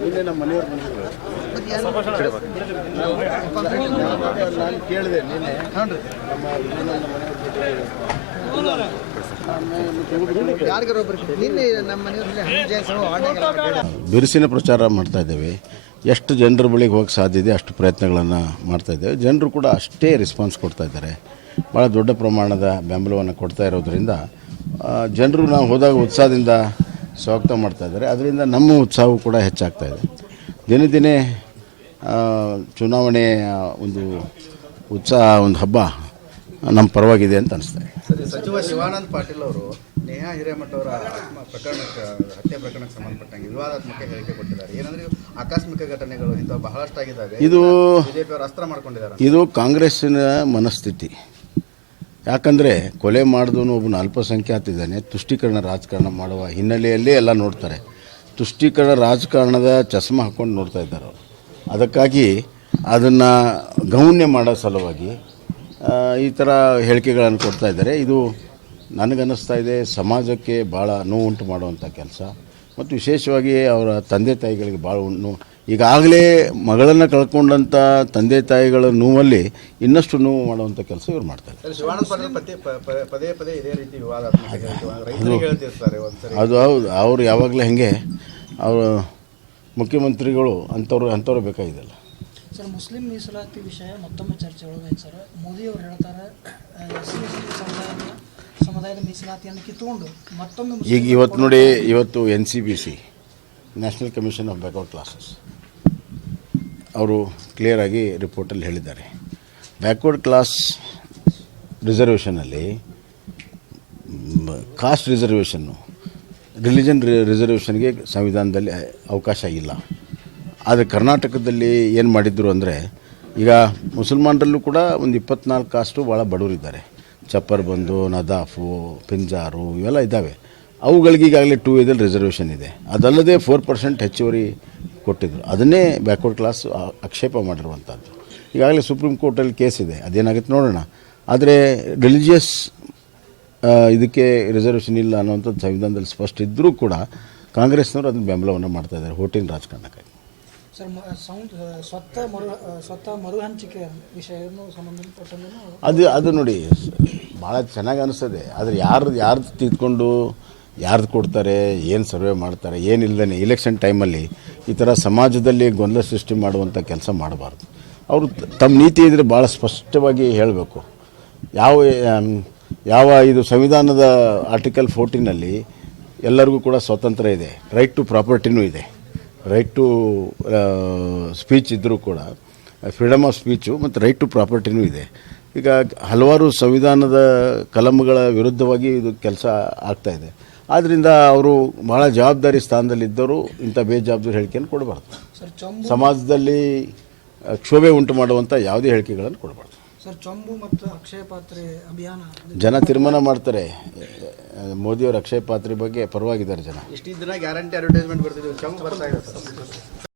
ನಿನ್ನೆ ನಮ್ಮ ಮನೆಯವ್ರು ನಾನು ಕೇಳಿದೆ ನಿನ್ನೆ ನಮ್ಮ ಬಿರುಸಿನ ಪ್ರಚಾರ ಮಾಡ್ತಾ ಇದ್ದೇವೆ. ಎಷ್ಟು ಜನರ ಬಳಿಗೆ ಸಾಧ್ಯ ಇದೆ ಅಷ್ಟು ಪ್ರಯತ್ನಗಳನ್ನು ಮಾಡ್ತಾ ಇದ್ದೇವೆ. ಜನರು ಕೂಡ ಅಷ್ಟೇ ರೆಸ್ಪಾನ್ಸ್ ಕೊಡ್ತಾ ಇದ್ದಾರೆ. ಭಾಳ ದೊಡ್ಡ ಪ್ರಮಾಣದ ಬೆಂಬಲವನ್ನು ಕೊಡ್ತಾ ಇರೋದರಿಂದ ಜನರು ನಾವು ಹೋದಾಗ ಉತ್ಸಾಹದಿಂದ ಸ್ವಾಗತ ಮಾಡ್ತಾ ಇದ್ದಾರೆ. ಅದರಿಂದ ನಮ್ಮ ಉತ್ಸಾಹವು ಕೂಡ ಹೆಚ್ಚಾಗ್ತಾ ಇದೆ. ದಿನೇ ದಿನೇ ಚುನಾವಣೆಯ ಒಂದು ಉತ್ಸಾಹ, ಒಂದು ಹಬ್ಬ ನಮ್ಮ ಪರವಾಗಿದೆ ಅಂತ ಅನಿಸ್ತಾ ಇದೆ. ಸಚಿವ ಶಿವಾನಂದ ಪಾಟೀಲ್ ಅವರು ನೇಹಾ ಹಿರೇಮಠ ಅವರ ಆತ್ಮ ಪ್ರಕರಣಕ್ಕೆ ಹತ್ಯೆ ಪ್ರಕರಣಕ್ಕೆ ಸಂಬಂಧಪಟ್ಟಂಗೆ ವಿವಾದಾತ್ಮಕ ಹೇಳಿಕೆ ಕೊಟ್ಟಿದ್ದಾರೆ. ಏನಂದ್ರೆ ಆಕಸ್ಮಿಕ ಘಟನೆಗಳು ಇಂಥವು ಬಹಳಷ್ಟು ಆಗಿದ್ದಾವೆ ಇದು ಬಿಜೆಪಿ ಅವರು ಅಸ್ತ್ರ ಮಾಡ್ಕೊಂಡಿದ್ದಾರೆ ಇದು ಕಾಂಗ್ರೆಸ್ಸಿನ ಮನಸ್ಥಿತಿ. ಯಾಕಂದರೆ ಕೊಲೆ ಮಾಡಿದವನು ಒಬ್ಬನ ಅಲ್ಪಸಂಖ್ಯಾತ ಇದ್ದಾನೆ ತುಷ್ಟೀಕರಣ ರಾಜಕಾರಣ ಮಾಡುವ ಹಿನ್ನೆಲೆಯಲ್ಲೇ ಎಲ್ಲ ನೋಡ್ತಾರೆ. ತುಷ್ಟೀಕರಣ ರಾಜಕಾರಣದ ಚಸ್ಮ ಹಾಕ್ಕೊಂಡು ನೋಡ್ತಾ ಇದ್ದಾರೆ ಅವರು. ಅದಕ್ಕಾಗಿ ಅದನ್ನು ಗೌಣ್ಯ ಮಾಡೋ ಸಲುವಾಗಿ ಈ ಥರ ಹೇಳಿಕೆಗಳನ್ನು ಕೊಡ್ತಾ ಇದ್ದಾರೆ. ಇದು ನನಗನ್ನಿಸ್ತಾ ಇದೆ ಸಮಾಜಕ್ಕೆ ಭಾಳ ನೋವುಂಟು ಮಾಡುವಂಥ ಕೆಲಸ. ಮತ್ತು ವಿಶೇಷವಾಗಿ ಅವರ ತಂದೆ ತಾಯಿಗಳಿಗೆ ಭಾಳ ನೋವು. ಈಗಾಗಲೇ ಮಗಳನ್ನು ಕಳ್ಕೊಂಡಂಥ ತಂದೆ ತಾಯಿಗಳ ನೋವಲ್ಲಿ ಇನ್ನಷ್ಟು ನೋವು ಮಾಡುವಂಥ ಕೆಲಸ ಇವ್ರು ಮಾಡ್ತಾರೆ ಅದು ಹೌದು ಅವ್ರು ಯಾವಾಗಲೂ ಹಾಗೆ ಅವರು ಮುಖ್ಯಮಂತ್ರಿಗಳು ಅಂಥವ್ರು ಅಂಥವ್ರು ಬೇಕಾಗಿದ್ದಲ್ಲ. ಸರ್ ಮುಸ್ಲಿಂ ಮೀಸಲಾತಿ ವಿಷಯ ಮತ್ತೊಮ್ಮೆ ಚರ್ಚೆ ಒಳಗೆ ಸರ್. ಮೋದಿ ಅವರು ಹೇಳ್ತಾರೆ ಸಮುದಾಯದ ಮೀಸಲಾತಿಯನ್ನು ಕಿತ್ತುಕೊಂಡು ಮತ್ತೊಮ್ಮೆ ಈಗ ಇವತ್ತು ನೋಡಿ ಇವತ್ತು N C B C national commission of backward classes ಅವರು ಕ್ಲಿಯರಾಗಿ ರಿಪೋರ್ಟಲ್ಲಿ ಹೇಳಿದ್ದಾರೆ. ಬ್ಯಾಕ್ವರ್ಡ್ ಕ್ಲಾಸ್ ರಿಸರ್ವೇಷನಲ್ಲಿ ಕಾಸ್ಟ್ ರಿಸರ್ವೇಷನ್ನು ರಿಲಿಜನ್ ರಿಸರ್ವೇಷನ್ಗೆ ಸಂವಿಧಾನದಲ್ಲಿ ಅವಕಾಶ ಇಲ್ಲ. ಆದರೆ ಕರ್ನಾಟಕದಲ್ಲಿ ಏನು ಮಾಡಿದ್ರು ಅಂದರೆ ಈಗ ಮುಸಲ್ಮಾನರಲ್ಲೂ ಕೂಡ ಒಂದು ಇಪ್ಪತ್ನಾಲ್ಕು ಕಾಸ್ಟು ಭಾಳ ಬಡವರಿದ್ದಾರೆ. ಚಪ್ಪರ್ ಬಂದು, ನದಾಫು, ಪಿಂಜಾರು ಇವೆಲ್ಲ ಇದ್ದಾವೆ. ಅವುಗಳಿಗೆ ಈಗಾಗಲೇ ಟೂ ವೇದಲ್ಲಿ ರಿಸರ್ವೇಷನ್ ಇದೆ. ಅದಲ್ಲದೆ ಫೋರ್ ಪರ್ಸೆಂಟ್ ಹೆಚ್ಚುವರಿ ಕೊಟ್ಟಿದ್ರು. ಅದನ್ನೇ ಬ್ಯಾಕ್ವರ್ಡ್ ಕ್ಲಾಸ್ ಆಕ್ಷೇಪ ಮಾಡಿರುವಂಥದ್ದು ಈಗಾಗಲೇ ಸುಪ್ರೀಂ ಕೋರ್ಟಲ್ಲಿ ಕೇಸ್ ಇದೆ. ಅದೇನಾಗುತ್ತೆ ನೋಡೋಣ. ಆದರೆ ರಿಲಿಜಿಯಸ್ ಇದಕ್ಕೆ ರಿಸರ್ವೇಷನ್ ಇಲ್ಲ ಅನ್ನೋಂಥದ್ದು ಸಂವಿಧಾನದಲ್ಲಿ ಸ್ಪಷ್ಟ ಇದ್ದರೂ ಕೂಡ ಕಾಂಗ್ರೆಸ್ನವರು ಅದನ್ನು ಬೆಂಬಲವನ್ನು ಮಾಡ್ತಾ ಇದ್ದಾರೆ. ಹೋಟಿನ ರಾಜಕಾರಣಕ್ಕಾಗಿ. ಅದು ಅದು ನೋಡಿ ಭಾಳ ಚೆನ್ನಾಗಿ ಅನಿಸ್ತದೆ. ಆದರೆ ಯಾರು ಯಾರ್ದು ತಿದ್ಕೊಂಡು, ಯಾರ್ದು ಕೊಡ್ತಾರೆ, ಏನು ಸರ್ವೆ ಮಾಡ್ತಾರೆ ಏನಿಲ್ಲದೇ ಇಲೆಕ್ಷನ್ ಟೈಮಲ್ಲಿ ಈ ಥರ ಸಮಾಜದಲ್ಲಿ ಗೊಂದಲ ಸೃಷ್ಟಿ ಮಾಡುವಂಥ ಕೆಲಸ ಮಾಡಬಾರ್ದು. ಅವರು ತಮ್ಮ ನೀತಿ ಇದ್ರೆ ಭಾಳ ಸ್ಪಷ್ಟವಾಗಿ ಹೇಳಬೇಕು. ಯಾವ ಯಾವ ಇದು ಸಂವಿಧಾನದ ಆರ್ಟಿಕಲ್ ಫೋರ್ಟೀನಲ್ಲಿ ಎಲ್ಲರಿಗೂ ಕೂಡ ಸ್ವಾತಂತ್ರ್ಯ ಇದೆ ರೈಟ್ ಟು ಪ್ರಾಪರ್ಟಿನೂ ಇದೆ. ರೈಟ್ ಟು ಸ್ಪೀಚ್ ಇದ್ದರೂ ಕೂಡ ಫ್ರೀಡಮ್ ಆಫ್ ಸ್ಪೀಚು ಮತ್ತು ರೈಟ್ ಟು ಪ್ರಾಪರ್ಟಿನೂ ಇದೆ. ಈಗ ಹಲವಾರು ಸಂವಿಧಾನದ ಕಲಂಗಳ ವಿರುದ್ಧವಾಗಿ ಇದು ಕೆಲಸ ಆಗ್ತಾ ಇದೆ. ಆದ್ದರಿಂದ ಅವರು ಭಾಳ ಜವಾಬ್ದಾರಿ ಸ್ಥಾನದಲ್ಲಿದ್ದವರು ಇಂಥ ಬೇಜವಾಬ್ದಾರಿ ಹೇಳಿಕೆಯನ್ನು ಕೊಡಬಾರ್ದು. ಸಮಾಜದಲ್ಲಿ ಕ್ಷೋಭೆ ಉಂಟು ಮಾಡುವಂಥ ಯಾವುದೇ ಹೇಳಿಕೆಗಳನ್ನು ಕೊಡಬಾರ್ದು. ಸರ್ ಚೊಂಬು ಮತ್ತು ಅಕ್ಷಯ ಪಾತ್ರೆ ಅಭಿಯಾನ ಜನ ತೀರ್ಮಾನ ಮಾಡ್ತಾರೆ. ಮೋದಿಯವರ ಅಕ್ಷಯ ಪಾತ್ರೆ ಬಗ್ಗೆ ಪರವಾಗಿದ್ದಾರೆ ಜನ. ಇಷ್ಟು ದಿನ ಗ್ಯಾರಂಟಿ ಅಡ್ವರ್ಟೈಸ್ಮೆಂಟ್ ಬರ್ತಿದ್ವಿ